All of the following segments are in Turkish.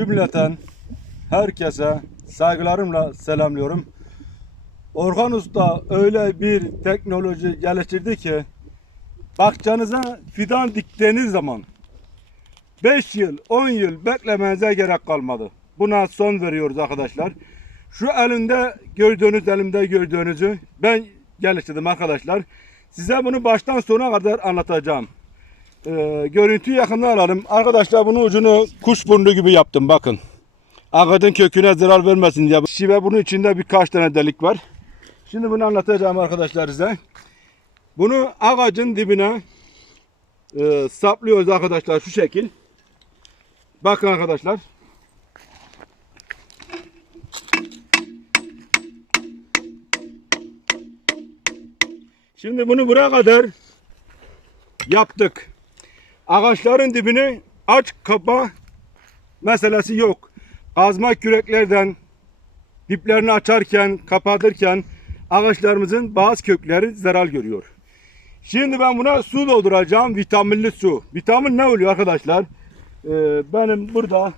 cümleten herkese saygılarımla selamlıyorum. Orhan Usta öyle bir teknoloji geliştirdi ki bahçenize fidan diktiğiniz zaman 5 yıl 10 yıl beklemenize gerek kalmadı. Buna son veriyoruz arkadaşlar. Şu elinde gördüğünüz elimde gördüğünüzü ben geliştirdim arkadaşlar. Size bunu baştan sona kadar anlatacağım. Ee, görüntüyü yakından alalım. Arkadaşlar bunun ucunu kuşburnu gibi yaptım bakın. Ağacın köküne zarar vermesin diye. Şive bunun içinde birkaç tane delik var. Şimdi bunu anlatacağım arkadaşlar size. Bunu ağacın dibine e, saplıyoruz arkadaşlar şu şekil. Bakın arkadaşlar. Şimdi bunu buraya kadar yaptık. Ağaçların dibini aç kapa meselesi yok. Kazma küreklerden diplerini açarken, kapatırken ağaçlarımızın bazı kökleri zarar görüyor. Şimdi ben buna su dolduracağım. Vitaminli su. Vitamin ne oluyor arkadaşlar? Ee, benim burada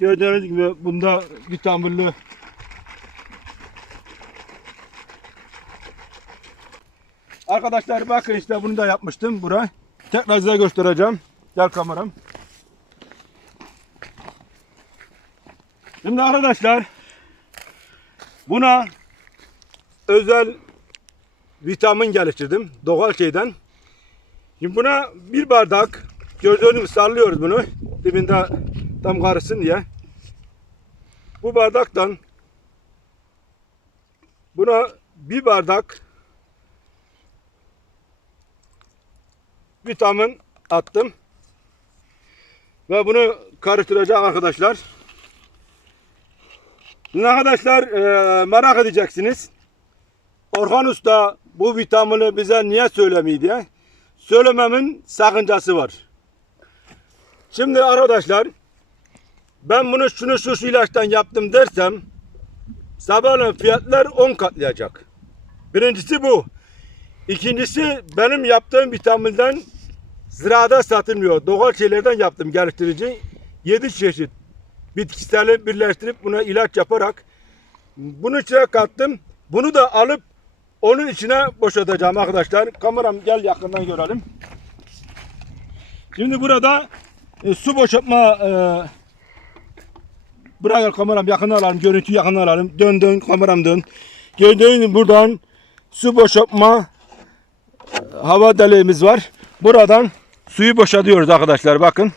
gördüğünüz gibi bunda vitaminli Arkadaşlar bakın işte bunu da yapmıştım buraya. Tekrar size göstereceğim. Gel kameram. Şimdi arkadaşlar buna özel vitamin geliştirdim doğal şeyden. Şimdi buna bir bardak gördüğünüz sallıyoruz bunu dibinde tam karışsın diye. Bu bardaktan buna bir bardak vitamin attım. Ve bunu karıştıracağım arkadaşlar. Şimdi arkadaşlar e, merak edeceksiniz. Orhan Usta bu vitamini bize niye söylemiyor diye. Söylememin sakıncası var. Şimdi arkadaşlar ben bunu şunu şu ilaçtan yaptım dersem sabahleyin fiyatlar 10 katlayacak. Birincisi bu. İkincisi benim yaptığım vitaminden ziraada satılmıyor. Doğal şeylerden yaptım geliştirici. 7 çeşit bitkiseli birleştirip buna ilaç yaparak bunu içine kattım. Bunu da alıp onun içine boşaltacağım arkadaşlar. Kameram gel yakından görelim. Şimdi burada e, su boşaltma e, gel kameram yakından alalım. Görüntüyü yakından alalım. Dön dön kameram dön. Gibi buradan su boşaltma hava deliğimiz var. Buradan suyu boşaltıyoruz arkadaşlar bakın.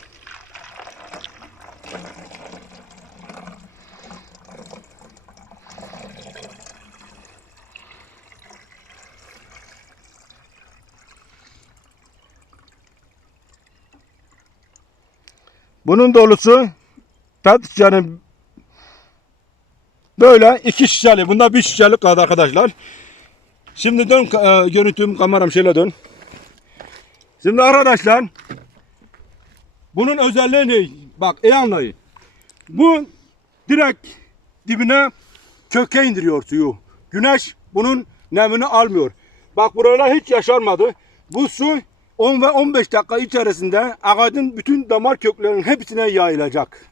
Bunun dolusu tat şişenin böyle iki şişeli. Bunda bir şişelik arkadaşlar. Şimdi dön e, görüntüm kameram şöyle dön. Şimdi arkadaşlar bunun özelliği ne? Bak iyi anlayın. Bu direkt dibine köke indiriyor suyu. Güneş bunun nemini almıyor. Bak buralar hiç yaşarmadı. Bu su 10 ve 15 dakika içerisinde ağacın bütün damar köklerinin hepsine yayılacak.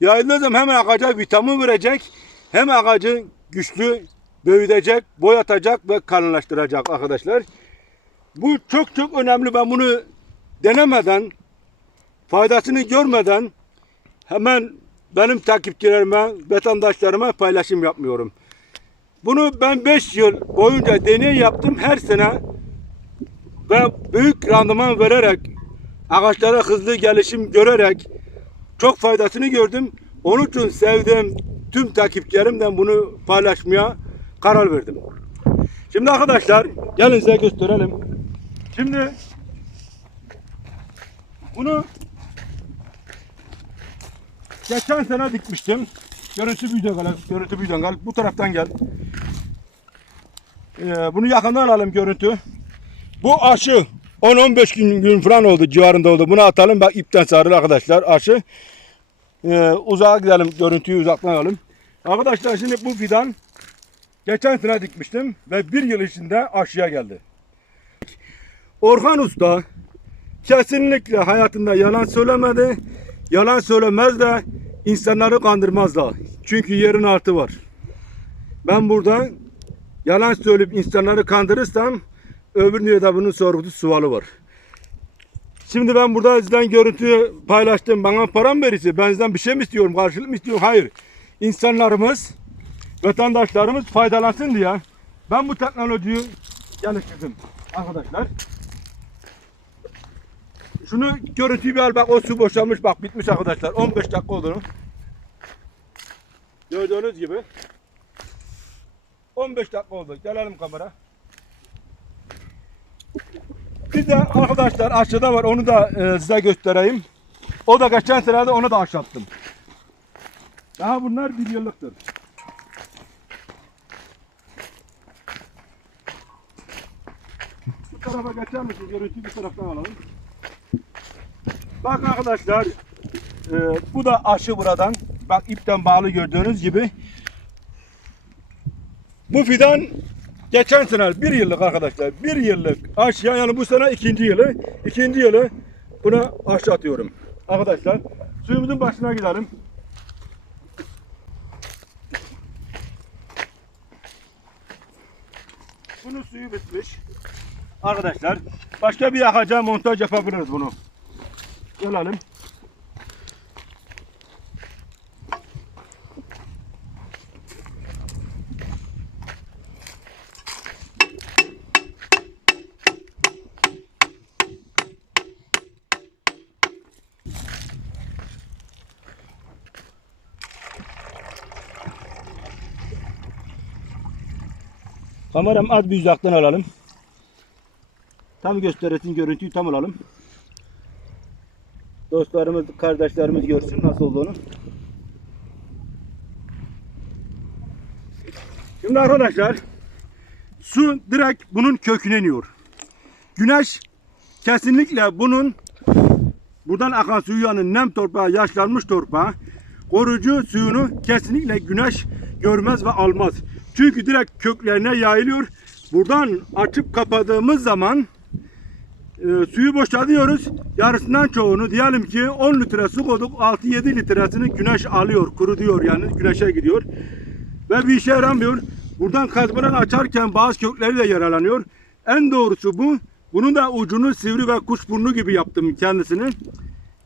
Yayıldığı zaman hem ağaca vitamin verecek hem ağacı güçlü büyütecek, boyatacak ve kalınlaştıracak arkadaşlar. Bu çok çok önemli. Ben bunu denemeden, faydasını görmeden hemen benim takipçilerime, vatandaşlarıma paylaşım yapmıyorum. Bunu ben 5 yıl boyunca deney yaptım her sene ve büyük randıman vererek ağaçlara hızlı gelişim görerek çok faydasını gördüm. Onun için sevdiğim tüm takipçilerimden bunu paylaşmaya karar verdim. Şimdi arkadaşlar gelin size gösterelim. Şimdi bunu geçen sene dikmiştim. Görüntü büyüden gel. Görüntü büyüden gel. Bu taraftan gel. Ee, bunu yakından alalım görüntü. Bu aşı 10-15 gün, gün falan oldu civarında oldu. Bunu atalım bak ipten sarılı arkadaşlar aşı. Ee, uzağa gidelim görüntüyü uzaktan alalım. Arkadaşlar şimdi bu fidan geçen sene dikmiştim ve bir yıl içinde aşıya geldi. Orhan Usta kesinlikle hayatında yalan söylemedi. yalan söylemez de insanları kandırmaz da. Çünkü yerin altı var. Ben burada yalan söyleyip insanları kandırırsam öbür dünyada bunun sorumlusu sualı var. Şimdi ben burada sizden görüntü paylaştım. Bana para mı verirse ben sizden bir şey mi istiyorum? Karşılık mı istiyorum? Hayır. İnsanlarımız, vatandaşlarımız faydalansın diye ben bu teknolojiyi geliştirdim arkadaşlar. Şunu görüntüyü bir al bak o su boşalmış bak bitmiş arkadaşlar 15 dakika oldu. Gördüğünüz gibi 15 dakika oldu. Gelelim kamera. Bir de arkadaşlar aşağıda var onu da e, size göstereyim. O da geçen sene de onu da aşattım. Daha bunlar bir yıllıktır. Tarafa geçer misiniz? Görüntüyü bir taraftan alalım. Bak arkadaşlar e, bu da aşı buradan. Bak ipten bağlı gördüğünüz gibi. Bu fidan geçen sene bir yıllık arkadaşlar. Bir yıllık aşıya yani bu sene ikinci yılı. ikinci yılı buna aşı atıyorum. Arkadaşlar suyumuzun başına gidelim. Bunun suyu bitmiş. Arkadaşlar başka bir yakacağı montaj yapabiliriz bunu. Gelelim. Kameram az bir uzaktan alalım. Tam gösteresin görüntüyü tam alalım. Dostlarımız, kardeşlerimiz görsün nasıl olduğunu. Şimdi arkadaşlar su direkt bunun köküne iniyor. Güneş kesinlikle bunun buradan akan suyu yanı nem torpağı, yaşlanmış torpağı koruyucu suyunu kesinlikle güneş görmez ve almaz. Çünkü direkt köklerine yayılıyor. Buradan açıp kapadığımız zaman e, suyu boşaltıyoruz. Yarısından çoğunu diyelim ki 10 litre su koyduk 6-7 litresini güneş alıyor. Kurutuyor yani güneşe gidiyor. Ve bir işe yaramıyor. Buradan kazmadan açarken bazı kökleri de yaralanıyor. En doğrusu bu. Bunun da ucunu sivri ve kuşburnu gibi yaptım kendisini.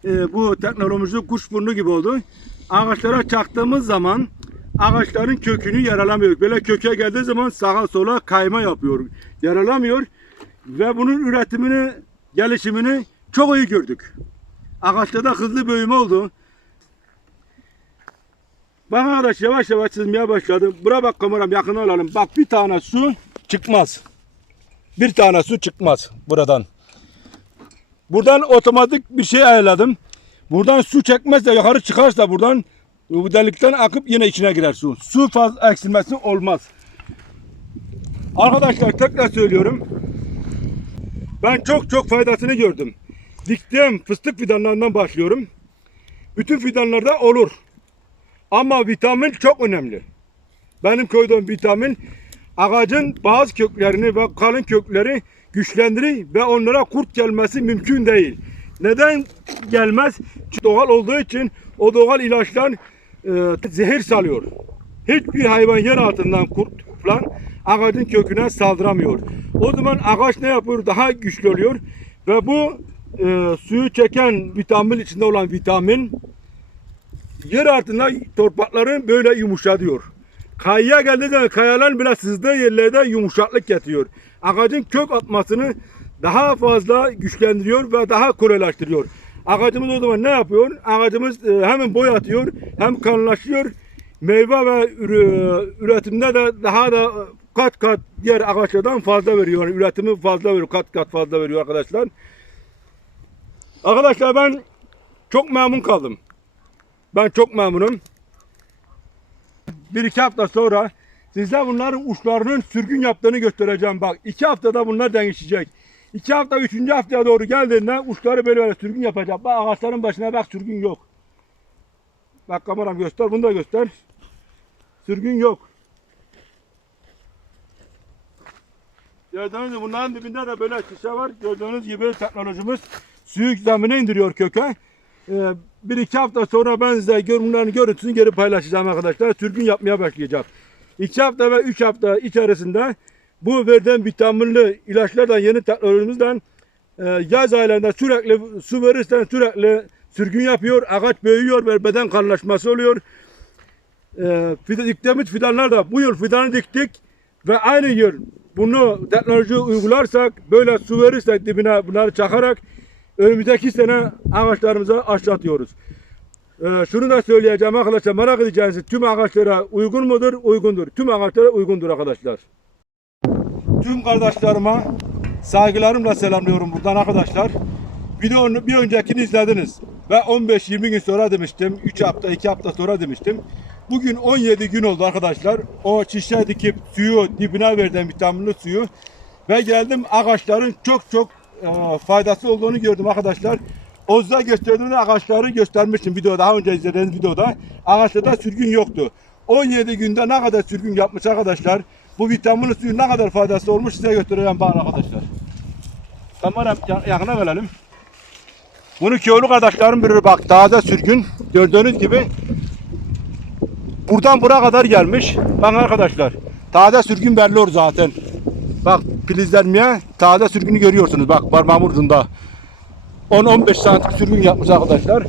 E, bu teknolojisi kuşburnu gibi oldu. Ağaçlara çaktığımız zaman ağaçların kökünü yaralamıyor. Böyle köke geldiği zaman sağa sola kayma yapıyor. Yaralamıyor ve bunun üretimini, gelişimini çok iyi gördük. Ağaçta da hızlı büyüme oldu. Bak arkadaş yavaş yavaş çizmeye başladı. Bura bak kameram yakına alalım. Bak bir tane su çıkmaz. Bir tane su çıkmaz buradan. Buradan otomatik bir şey ayarladım. Buradan su çekmezse yukarı çıkarsa buradan bu delikten akıp yine içine girer su. Su fazla eksilmesi olmaz. Arkadaşlar tekrar söylüyorum. Ben çok çok faydasını gördüm. Diktiğim fıstık fidanlarından başlıyorum. Bütün fidanlarda olur. Ama vitamin çok önemli. Benim koyduğum vitamin ağacın bazı köklerini ve kalın kökleri güçlendirir ve onlara kurt gelmesi mümkün değil. Neden gelmez? Doğal olduğu için o doğal ilaçlar e, zehir salıyor. Hiçbir hayvan yer altından kurt falan ağacın köküne saldıramıyor. O zaman ağaç ne yapıyor? Daha güçlü oluyor ve bu e, suyu çeken vitamin içinde olan vitamin yer altında toprakların böyle yumuşatıyor. Kayaya geldiği zaman kayaların bile sızdığı yerlerde yumuşaklık getiriyor. Ağacın kök atmasını daha fazla güçlendiriyor ve daha kolaylaştırıyor. Ağacımız o zaman ne yapıyor? Ağacımız e, hem boy atıyor hem kalınlaşıyor. Meyve ve üretimde de daha da kat kat diğer ağaçlardan fazla veriyor. Üretimi fazla veriyor. Kat kat fazla veriyor arkadaşlar. Arkadaşlar ben çok memnun kaldım. Ben çok memnunum. Bir iki hafta sonra size bunların uçlarının sürgün yaptığını göstereceğim. Bak iki haftada bunlar değişecek. İki hafta üçüncü haftaya doğru geldiğinde uçları böyle böyle sürgün yapacak. Bak ağaçların başına bak sürgün yok. Bak kameram göster bunu da göster. Sürgün yok. Gördüğünüz gibi bunların dibinde de böyle şişe var. Gördüğünüz gibi teknolojimiz suyu zemine indiriyor köke. Ee, bir iki hafta sonra ben size görünümlerin görüntüsünü geri paylaşacağım arkadaşlar. Sürgün yapmaya başlayacak. İki hafta ve üç hafta içerisinde bu verdiğim vitaminli ilaçlardan yeni teknolojimizden e, yaz aylarında sürekli su verirsen sürekli sürgün yapıyor. Ağaç büyüyor ve beden kalınlaşması oluyor. E, fidan, diktiğimiz fidanlar da bu yıl fidanı diktik ve aynı yıl bunu teknoloji uygularsak böyle su verirsek dibine bunları çakarak önümüzdeki sene ağaçlarımıza aşatıyoruz. Ee, şunu da söyleyeceğim arkadaşlar merak edeceğiniz tüm ağaçlara uygun mudur? Uygundur. Tüm ağaçlara uygundur arkadaşlar. Tüm kardeşlerime saygılarımla selamlıyorum buradan arkadaşlar. Videonun bir öncekini izlediniz. Ve 15-20 gün sonra demiştim. 3 hafta 2 hafta sonra demiştim. Bugün 17 gün oldu arkadaşlar. O çiçeği dikip suyu dibine verdim vitaminli suyu. Ve geldim ağaçların çok çok e, faydası olduğunu gördüm arkadaşlar. Ozda gösterdiğim ağaçları göstermiştim videoda. Daha önce izlediğiniz videoda. Ağaçlarda sürgün yoktu. 17 günde ne kadar sürgün yapmış arkadaşlar. Bu vitaminli suyun ne kadar faydası olmuş size göstereceğim bakın arkadaşlar. Kameram ya- yakına gelelim. Bunu köylü kardeşlerim bilir bak taze sürgün. Gördüğünüz gibi buradan buraya kadar gelmiş. Bakın arkadaşlar. Taze sürgün belli zaten. Bak filizlenmeye taze sürgünü görüyorsunuz. Bak parmağımın ucunda. 10-15 santim sürgün yapmış arkadaşlar.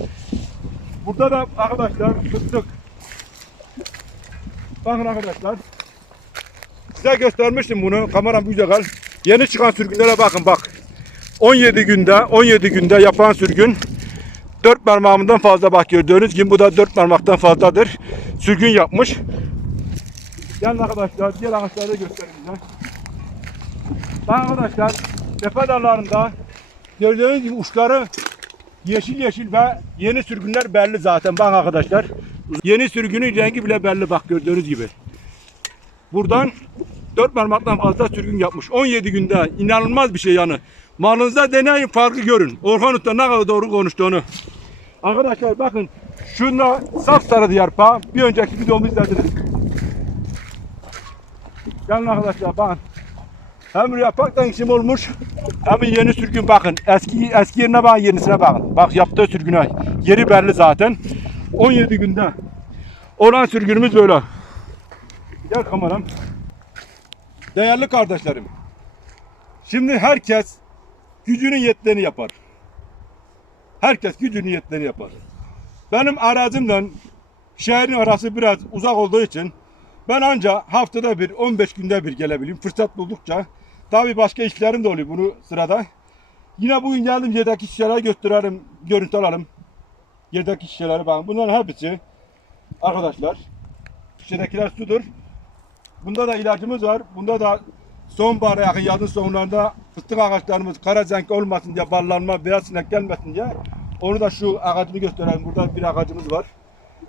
Burada da arkadaşlar fıstık. Bakın arkadaşlar. Size göstermiştim bunu. Kameram güzel. Yeni çıkan sürgünlere bakın bak. 17 günde 17 günde yapan sürgün 4 parmağımdan fazla bak gördüğünüz gibi bu da 4 parmaktan fazladır. Sürgün yapmış. Gelin arkadaşlar diğer ağaçları da göstereyim size. Bak arkadaşlar tepe dallarında gördüğünüz gibi uçları yeşil yeşil ve yeni sürgünler belli zaten bak arkadaşlar. Yeni sürgünün rengi bile belli bak gördüğünüz gibi. Buradan 4 parmaktan fazla sürgün yapmış. 17 günde inanılmaz bir şey yani. Malınıza deneyin farkı görün. Orhan Usta ne kadar doğru konuştuğunu. Arkadaşlar bakın şunda sapsarı yarpağı bir önceki videomu izlediniz. Gelin arkadaşlar bakın. Hem yapraktan işim olmuş hem yeni sürgün bakın. Eski eski yerine bakın yenisine bakın. Bak yaptığı sürgüne. Yeri belli zaten. 17 günde olan sürgünümüz böyle. Gel kameram. Değerli kardeşlerim. Şimdi herkes gücünün yettiğini yapar. Herkes gücünün yettiğini yapar. Benim arazimle şehrin arası biraz uzak olduğu için ben anca haftada bir 15 günde bir gelebileyim fırsat buldukça. Tabi başka işlerim de oluyor bunu sırada. Yine bugün geldim yerdeki şişeleri gösterelim, görüntü alalım. Yerdeki şişeleri bakın. Bunların hepsi arkadaşlar şişedekiler sudur. Bunda da ilacımız var. Bunda da sonbahara yakın yazın sonlarında fıstık ağaçlarımız kara zenk olmasın diye ballanma, beyaz sinek gelmesin diye onu da şu ağacını gösterelim. Burada bir ağacımız var.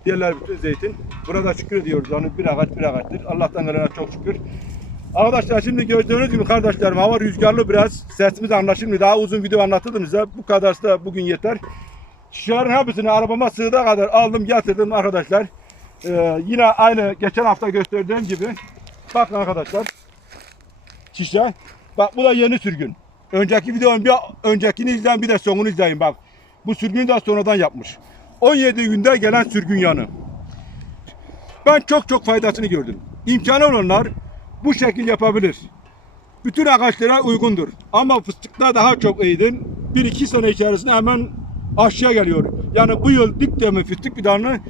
Diğerler bütün zeytin. Burada şükür ediyoruz. Yani bir ağaç bir ağaçtır. Allah'tan gelene çok şükür. Arkadaşlar şimdi gördüğünüz gibi kardeşlerim hava rüzgarlı biraz. Sesimiz anlaşılmıyor. Daha uzun video anlatırdım size. Bu kadar da bugün yeter. Şişelerin hepsini arabama sığdığı kadar aldım getirdim arkadaşlar. Ee, yine aynı geçen hafta gösterdiğim gibi. Bakın arkadaşlar. Şişe. Bak bu da yeni sürgün. Önceki videonun bir öncekini izleyin bir de sonunu izleyin bak. Bu sürgünü de sonradan yapmış. 17 günde gelen sürgün yanı. Ben çok çok faydasını gördüm. İmkanı olanlar bu şekil yapabilir. Bütün ağaçlara uygundur. Ama fıstıkta daha çok iyidir. Bir iki sene içerisinde hemen aşağı geliyor. Yani bu yıl diktiğimi fıstık fidanını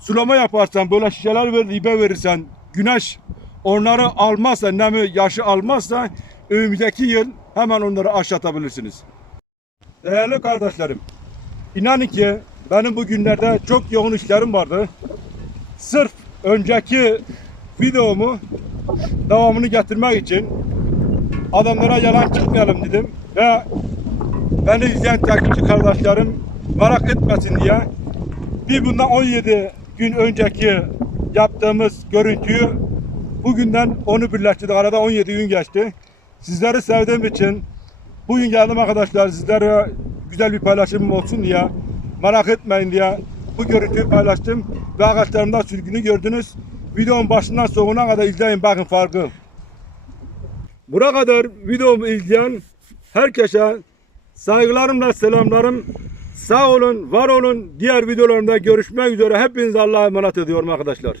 sulama yaparsan, böyle şişeler verir, ibe verirsen, güneş onları almazsa, nemi yaşı almazsa önümüzdeki yıl hemen onları aşatabilirsiniz. Değerli kardeşlerim, inanın ki benim bu günlerde çok yoğun işlerim vardı. Sırf önceki videomu devamını getirmek için adamlara yalan çıkmayalım dedim ve beni izleyen takipçi kardeşlerim merak etmesin diye bir bundan 17 gün önceki yaptığımız görüntüyü bugünden onu birleştirdik. Arada 17 gün geçti. Sizleri sevdiğim için bugün geldim arkadaşlar sizlere güzel bir paylaşımım olsun diye merak etmeyin diye bu görüntüyü paylaştım ve ağaçlarımda sürgünü gördünüz. Videonun başından sonuna kadar izleyin bakın farkı. Buraya kadar videomu izleyen herkese saygılarımla selamlarım Sağ olun, var olun. Diğer videolarımda görüşmek üzere. Hepinize Allah'a emanet ediyorum arkadaşlar.